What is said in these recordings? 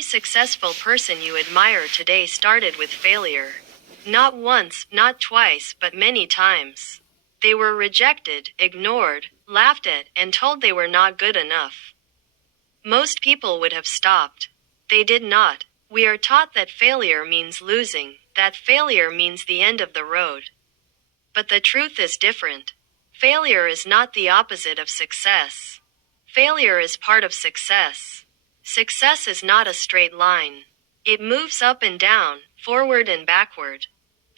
Every successful person you admire today started with failure. Not once, not twice, but many times. They were rejected, ignored, laughed at, and told they were not good enough. Most people would have stopped. They did not. We are taught that failure means losing, that failure means the end of the road. But the truth is different. Failure is not the opposite of success. Failure is part of success. Success is not a straight line. It moves up and down, forward and backward.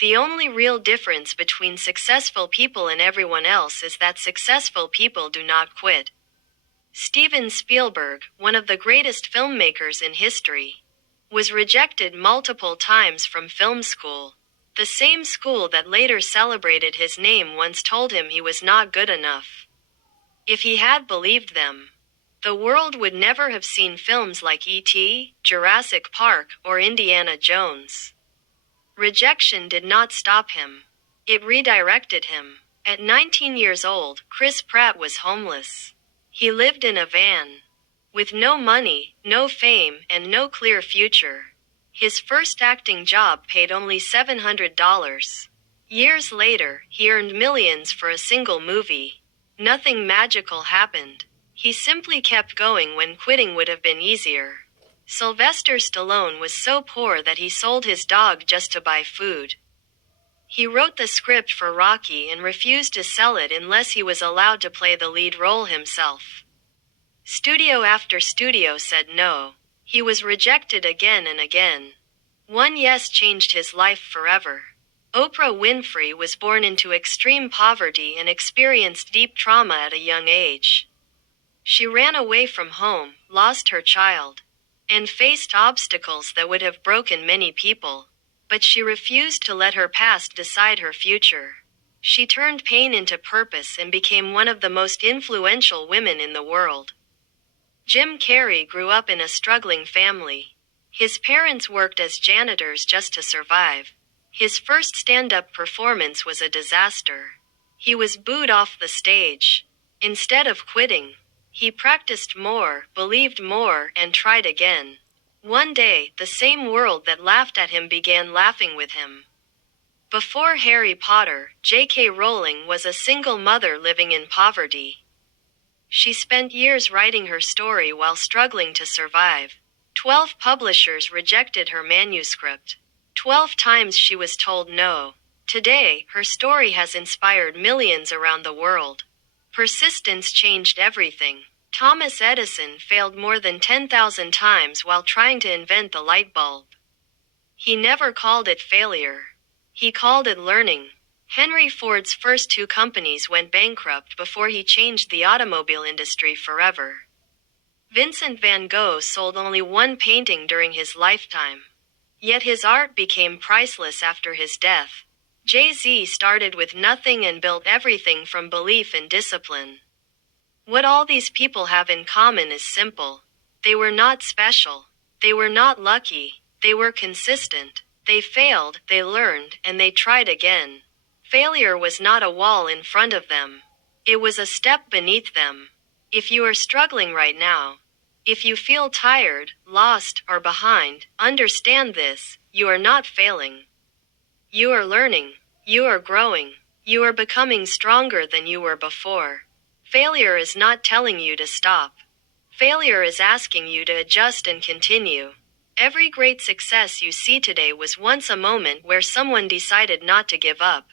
The only real difference between successful people and everyone else is that successful people do not quit. Steven Spielberg, one of the greatest filmmakers in history, was rejected multiple times from film school. The same school that later celebrated his name once told him he was not good enough. If he had believed them, the world would never have seen films like E.T., Jurassic Park, or Indiana Jones. Rejection did not stop him. It redirected him. At 19 years old, Chris Pratt was homeless. He lived in a van. With no money, no fame, and no clear future. His first acting job paid only $700. Years later, he earned millions for a single movie. Nothing magical happened. He simply kept going when quitting would have been easier. Sylvester Stallone was so poor that he sold his dog just to buy food. He wrote the script for Rocky and refused to sell it unless he was allowed to play the lead role himself. Studio after studio said no. He was rejected again and again. One yes changed his life forever. Oprah Winfrey was born into extreme poverty and experienced deep trauma at a young age. She ran away from home, lost her child, and faced obstacles that would have broken many people. But she refused to let her past decide her future. She turned pain into purpose and became one of the most influential women in the world. Jim Carrey grew up in a struggling family. His parents worked as janitors just to survive. His first stand-up performance was a disaster. He was booed off the stage. Instead of quitting, he practiced more, believed more, and tried again. One day, the same world that laughed at him began laughing with him. Before Harry Potter, J.K. Rowling was a single mother living in poverty. She spent years writing her story while struggling to survive. 12 publishers rejected her manuscript. 12 times she was told no. Today, her story has inspired millions around the world. Persistence changed everything. Thomas Edison failed more than 10,000 times while trying to invent the light bulb. He never called it failure. He called it learning. Henry Ford's first 2 companies went bankrupt before he changed the automobile industry forever. Vincent van Gogh sold only 1 painting during his lifetime. Yet his art became priceless after his death. Jay-Z started with nothing and built everything from belief and discipline. What all these people have in common is simple. They were not special. They were not lucky. They were consistent. They failed, they learned, and they tried again. Failure was not a wall in front of them. It was a step beneath them. If you are struggling right now, if you feel tired, lost, or behind, understand this: you are not failing. You are learning. You are growing. You are becoming stronger than you were before. Failure is not telling you to stop. Failure is asking you to adjust and continue. Every great success you see today was once a moment where someone decided not to give up.